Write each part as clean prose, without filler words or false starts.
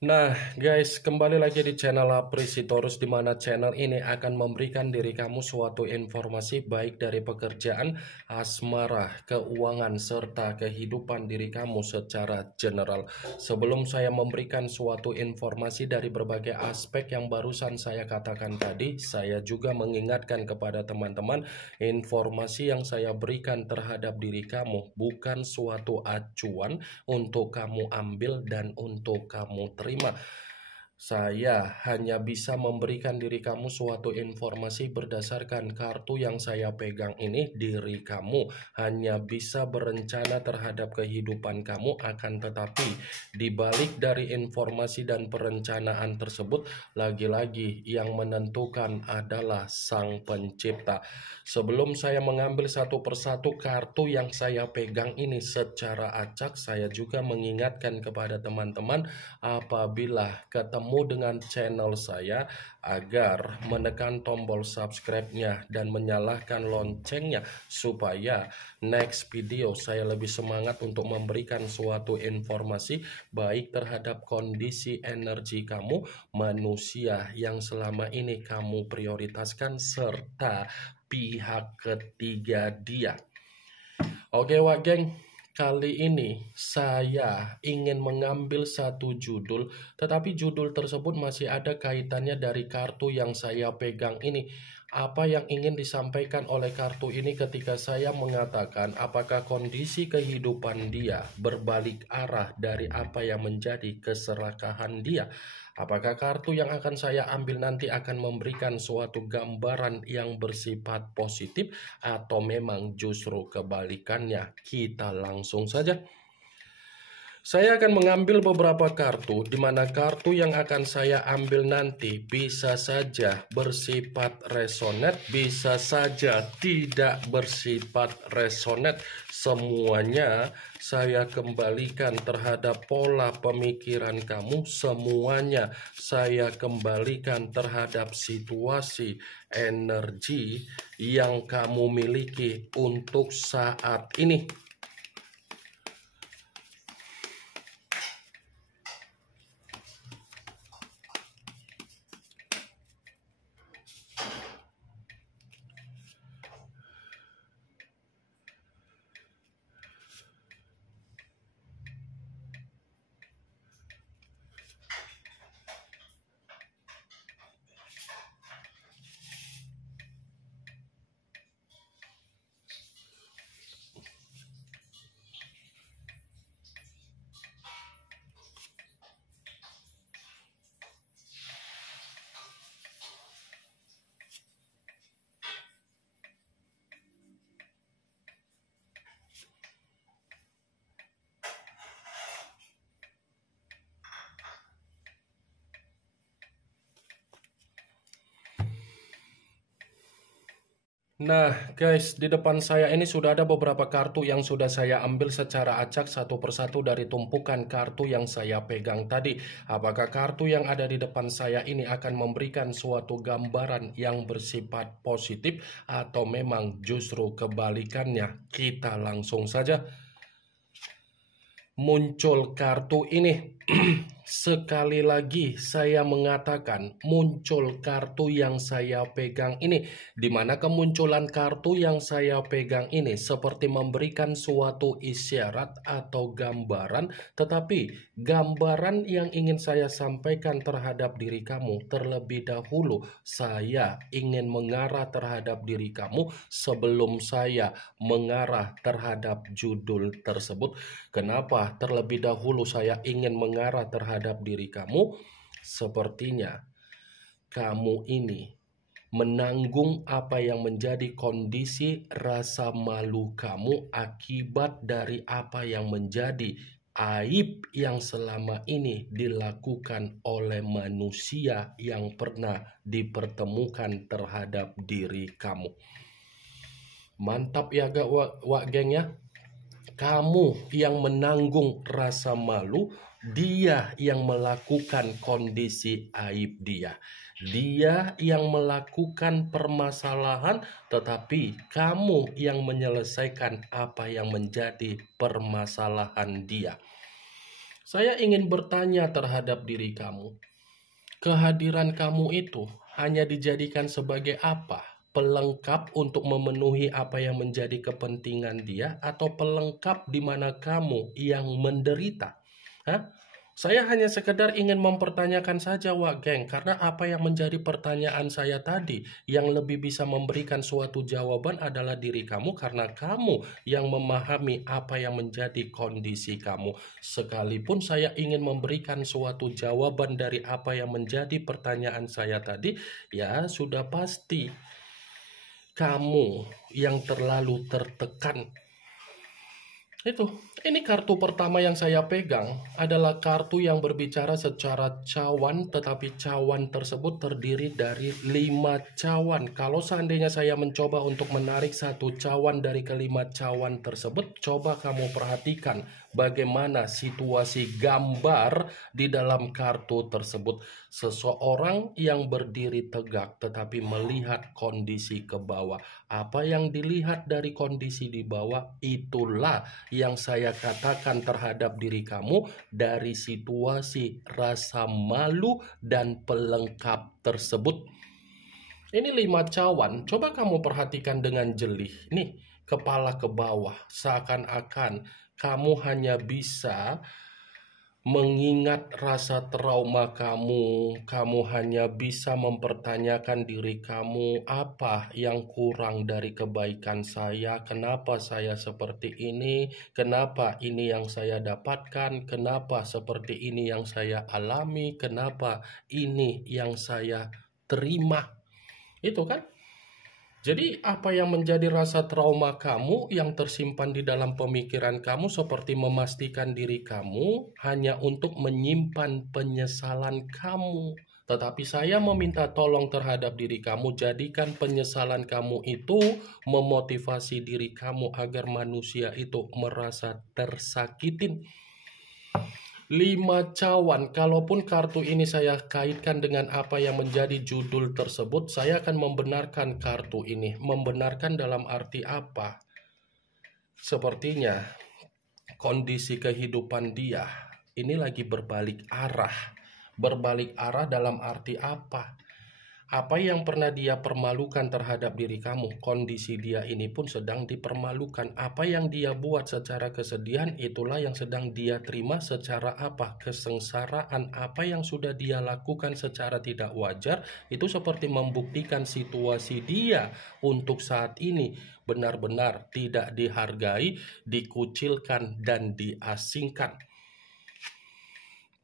Nah, guys, kembali lagi di channel Aprisitorus, di mana channel ini akan memberikan diri kamu suatu informasi baik dari pekerjaan, asmara, keuangan, serta kehidupan diri kamu secara general. Sebelum saya memberikan suatu informasi dari berbagai aspek yang barusan saya katakan tadi, saya juga mengingatkan kepada teman-teman, informasi yang saya berikan terhadap diri kamu bukan suatu acuan untuk kamu ambil dan untuk kamu terima. Saya hanya bisa memberikan diri kamu suatu informasi berdasarkan kartu yang saya pegang ini. Diri kamu hanya bisa berencana terhadap kehidupan kamu, akan tetapi dibalik dari informasi dan perencanaan tersebut, lagi-lagi yang menentukan adalah Sang Pencipta. Sebelum saya mengambil satu persatu kartu yang saya pegang ini secara acak, saya juga mengingatkan kepada teman-teman apabila ketemu dengan channel saya agar menekan tombol subscribe-nya dan menyalakan loncengnya supaya next video saya lebih semangat untuk memberikan suatu informasi baik terhadap kondisi energi kamu, manusia yang selama ini kamu prioritaskan, serta pihak ketiga dia. Oke Wak Geng, kali ini saya ingin mengambil satu judul, tetapi judul tersebut masih ada kaitannya dari kartu yang saya pegang ini. Apa yang ingin disampaikan oleh kartu ini ketika saya mengatakan apakah kondisi kehidupan dia berbalik arah dari apa yang menjadi keserakahan dia? Apakah kartu yang akan saya ambil nanti akan memberikan suatu gambaran yang bersifat positif atau memang justru kebalikannya? Kita langsung saja. Saya akan mengambil beberapa kartu, di mana kartu yang akan saya ambil nanti bisa saja bersifat resonate, bisa saja tidak bersifat resonate. Semuanya saya kembalikan terhadap pola pemikiran kamu, semuanya saya kembalikan terhadap situasi energi yang kamu miliki untuk saat ini. Nah guys, di depan saya ini sudah ada beberapa kartu yang sudah saya ambil secara acak satu persatu dari tumpukan kartu yang saya pegang tadi. Apakah kartu yang ada di depan saya ini akan memberikan suatu gambaran yang bersifat positif atau memang justru kebalikannya? Kita langsung saja. Muncul kartu ini. Sekali lagi saya mengatakan muncul kartu yang saya pegang ini, di mana kemunculan kartu yang saya pegang ini seperti memberikan suatu isyarat atau gambaran, tetapi gambaran yang ingin saya sampaikan terhadap diri kamu terlebih dahulu, saya ingin mengarah terhadap diri kamu sebelum saya mengarah terhadap judul tersebut. Kenapa terlebih dahulu saya ingin mengarah terhadap diri kamu? Sepertinya kamu ini menanggung apa yang menjadi kondisi rasa malu kamu akibat dari apa yang menjadi aib yang selama ini dilakukan oleh manusia yang pernah dipertemukan terhadap diri kamu. Mantap ya Wak Geng ya. Kamu yang menanggung rasa malu, dia yang melakukan kondisi aib dia. Dia yang melakukan permasalahan, tetapi kamu yang menyelesaikan apa yang menjadi permasalahan dia. Saya ingin bertanya terhadap diri kamu. Kehadiran kamu itu hanya dijadikan sebagai apa? Pelengkap untuk memenuhi apa yang menjadi kepentingan dia, atau pelengkap di mana kamu yang menderita? Hah? Saya hanya sekedar ingin mempertanyakan saja, Wak Geng, karena apa yang menjadi pertanyaan saya tadi, yang lebih bisa memberikan suatu jawaban adalah diri kamu, karena kamu yang memahami apa yang menjadi kondisi kamu. Sekalipun saya ingin memberikan suatu jawaban dari apa yang menjadi pertanyaan saya tadi, ya sudah pasti kamu yang terlalu tertekan. Ini kartu pertama yang saya pegang adalah kartu yang berbicara secara cawan, tetapi cawan tersebut terdiri dari 5 cawan. Kalau seandainya saya mencoba untuk menarik satu cawan dari kelima cawan tersebut, coba kamu perhatikan bagaimana situasi gambar di dalam kartu tersebut. Seseorang yang berdiri tegak tetapi melihat kondisi ke bawah. Apa yang dilihat dari kondisi di bawah, itulah yang saya katakan terhadap diri kamu dari situasi rasa malu dan pelengkap tersebut. Ini 5 cawan, coba kamu perhatikan dengan jeli. Nih, kepala ke bawah, seakan-akan kamu hanya bisa mengingat rasa trauma kamu hanya bisa mempertanyakan diri kamu, apa yang kurang dari kebaikan saya, kenapa saya seperti ini, kenapa ini yang saya dapatkan, kenapa seperti ini yang saya alami, kenapa ini yang saya terima. Itu kan? Jadi apa yang menjadi rasa trauma kamu yang tersimpan di dalam pemikiran kamu seperti memastikan diri kamu hanya untuk menyimpan penyesalan kamu. Tetapi saya meminta tolong terhadap diri kamu, jadikan penyesalan kamu itu memotivasi diri kamu agar manusia itu merasa tersakitin. 5 cawan, kalaupun kartu ini saya kaitkan dengan apa yang menjadi judul tersebut, saya akan membenarkan kartu ini. Membenarkan dalam arti apa? Sepertinya kondisi kehidupan dia ini lagi berbalik arah. Berbalik arah dalam arti apa? Apa yang pernah dia permalukan terhadap diri kamu, kondisi dia ini pun sedang dipermalukan. Apa yang dia buat secara kesedihan, itulah yang sedang dia terima secara apa? Kesengsaraan. Apa yang sudah dia lakukan secara tidak wajar, itu seperti membuktikan situasi dia untuk saat ini benar-benar tidak dihargai, dikucilkan, dan diasingkan.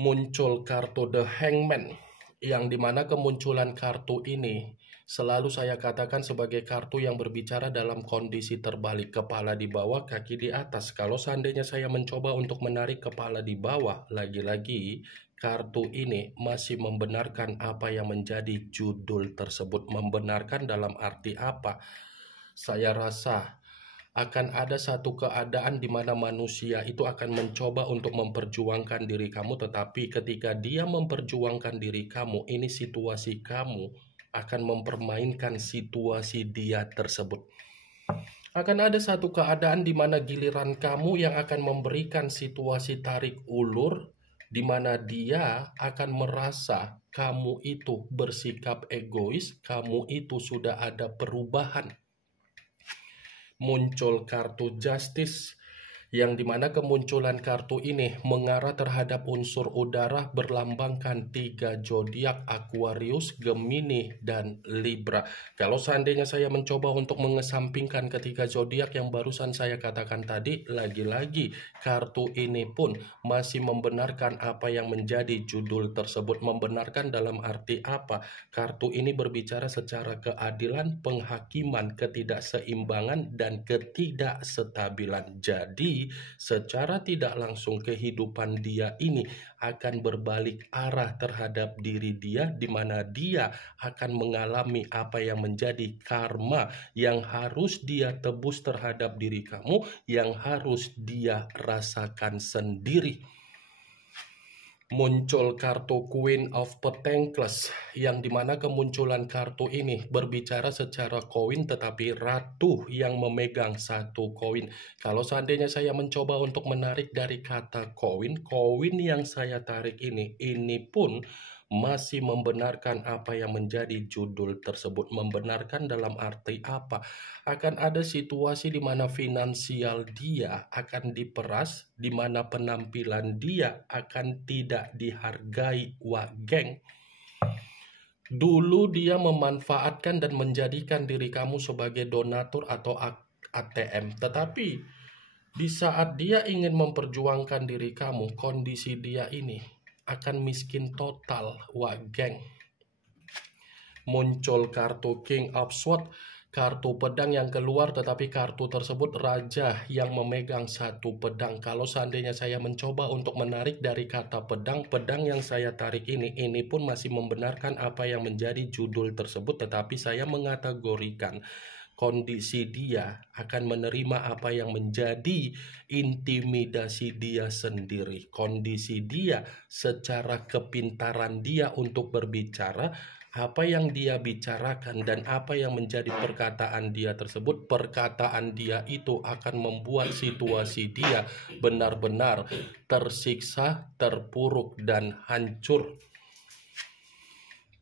Muncul kartu The Hangman, yang dimana kemunculan kartu ini selalu saya katakan sebagai kartu yang berbicara dalam kondisi terbalik, kepala di bawah, kaki di atas. Kalau seandainya saya mencoba untuk menarik kepala di bawah, lagi-lagi kartu ini masih membenarkan apa yang menjadi judul tersebut. Membenarkan dalam arti apa? Saya rasa akan ada satu keadaan di mana manusia itu akan mencoba untuk memperjuangkan diri kamu, tetapi ketika dia memperjuangkan diri kamu, ini situasi kamu akan mempermainkan situasi dia tersebut. Akan ada satu keadaan di mana giliran kamu yang akan memberikan situasi tarik ulur, di mana dia akan merasa kamu itu bersikap egois, kamu itu sudah ada perubahan. Muncul kartu Justice, yang dimana kemunculan kartu ini mengarah terhadap unsur udara berlambangkan 3 zodiak, Aquarius, Gemini, dan Libra. Kalau seandainya saya mencoba untuk mengesampingkan ketiga zodiak yang barusan saya katakan tadi, lagi-lagi kartu ini pun masih membenarkan apa yang menjadi judul tersebut. Membenarkan dalam arti apa? Kartu ini berbicara secara keadilan, penghakiman, ketidakseimbangan, dan ketidakstabilan. Jadi secara tidak langsung kehidupan dia ini akan berbalik arah terhadap diri dia, di mana dia akan mengalami apa yang menjadi karma yang harus dia tebus terhadap diri kamu, yang harus dia rasakan sendiri. Muncul kartu Queen of Pentacles, yang dimana kemunculan kartu ini berbicara secara koin, tetapi ratu yang memegang satu koin. Kalau seandainya saya mencoba untuk menarik dari kata koin, koin yang saya tarik ini pun masih membenarkan apa yang menjadi judul tersebut. Membenarkan dalam arti apa? Akan ada situasi di mana finansial dia akan diperas, di mana penampilan dia akan tidak dihargai, wah geng. Dulu dia memanfaatkan dan menjadikan diri kamu sebagai donatur atau ATM. Tetapi di saat dia ingin memperjuangkan diri kamu, kondisi dia ini akan miskin total, wah geng. Muncul kartu King of Swords, kartu pedang yang keluar, tetapi kartu tersebut raja yang memegang satu pedang. Kalau seandainya saya mencoba untuk menarik dari kata pedang, pedang yang saya tarik ini pun masih membenarkan apa yang menjadi judul tersebut, tetapi saya mengategorikan kondisi dia akan menerima apa yang menjadi intimidasi dia sendiri. Kondisi dia secara kepintaran dia untuk berbicara, apa yang dia bicarakan dan apa yang menjadi perkataan dia tersebut, perkataan dia itu akan membuat situasi dia benar-benar tersiksa, terpuruk, dan hancur.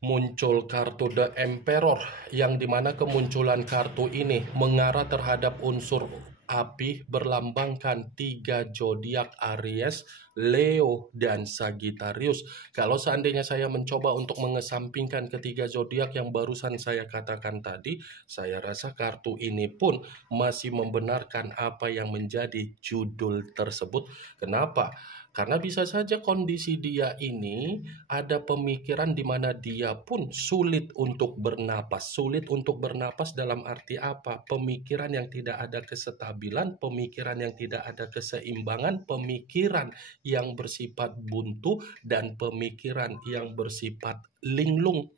Muncul kartu The Emperor, yang dimana kemunculan kartu ini mengarah terhadap unsur api, berlambangkan 3 zodiak Aries, Leo, dan Sagittarius. Kalau seandainya saya mencoba untuk mengesampingkan ketiga zodiak yang barusan saya katakan tadi, saya rasa kartu ini pun masih membenarkan apa yang menjadi judul tersebut. Kenapa? Karena bisa saja kondisi dia ini ada pemikiran di mana dia pun sulit untuk bernapas. Sulit untuk bernapas dalam arti apa? Pemikiran yang tidak ada kesestabilan, pemikiran yang tidak ada keseimbangan, pemikiran yang bersifat buntu, dan pemikiran yang bersifat linglung.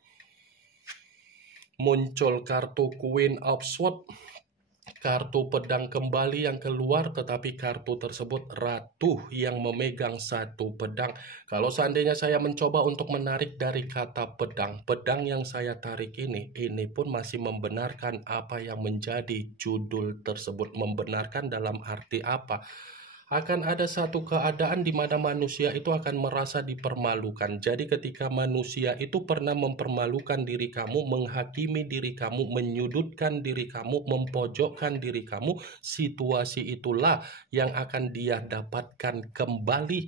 Muncul kartu Queen of Swords, kartu pedang kembali yang keluar, tetapi kartu tersebut ratu yang memegang satu pedang. Kalau seandainya saya mencoba untuk menarik dari kata pedang, pedang yang saya tarik ini pun masih membenarkan apa yang menjadi judul tersebut. Membenarkan dalam arti apa? Akan ada satu keadaan di mana manusia itu akan merasa dipermalukan. Jadi ketika manusia itu pernah mempermalukan diri kamu, menghakimi diri kamu, menyudutkan diri kamu, mempojokkan diri kamu, situasi itulah yang akan dia dapatkan kembali.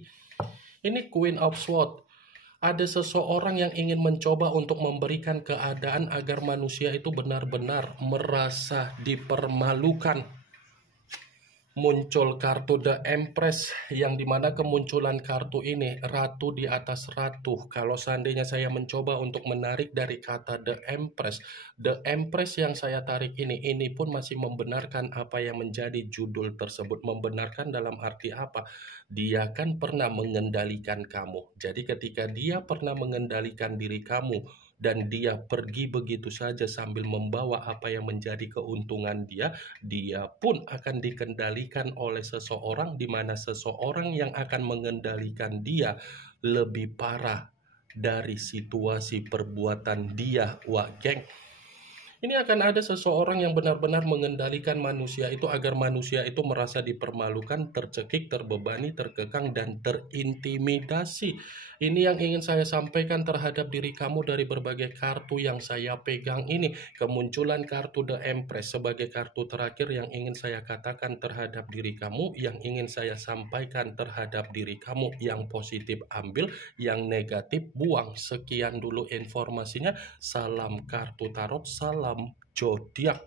Ini Queen of Swords. Ada seseorang yang ingin mencoba untuk memberikan keadaan agar manusia itu benar-benar merasa dipermalukan. Muncul kartu The Empress, yang dimana kemunculan kartu ini ratu di atas ratu. Kalau seandainya saya mencoba untuk menarik dari kata The Empress yang saya tarik ini pun masih membenarkan apa yang menjadi judul tersebut. Membenarkan dalam arti apa? Dia kan pernah mengendalikan kamu. Jadi ketika dia pernah mengendalikan diri kamu dan dia pergi begitu saja sambil membawa apa yang menjadi keuntungan dia pun akan dikendalikan oleh seseorang, di mana seseorang yang akan mengendalikan dia lebih parah dari situasi perbuatan dia, wah geng. Ini akan ada seseorang yang benar-benar mengendalikan manusia itu agar manusia itu merasa dipermalukan, tercekik, terbebani, terkekang, dan terintimidasi. Ini yang ingin saya sampaikan terhadap diri kamu dari berbagai kartu yang saya pegang ini. Kemunculan kartu The Empress sebagai kartu terakhir yang ingin saya katakan terhadap diri kamu, yang ingin saya sampaikan terhadap diri kamu. Yang positif ambil, yang negatif buang. Sekian dulu informasinya. Salam kartu tarot, salam zodiak.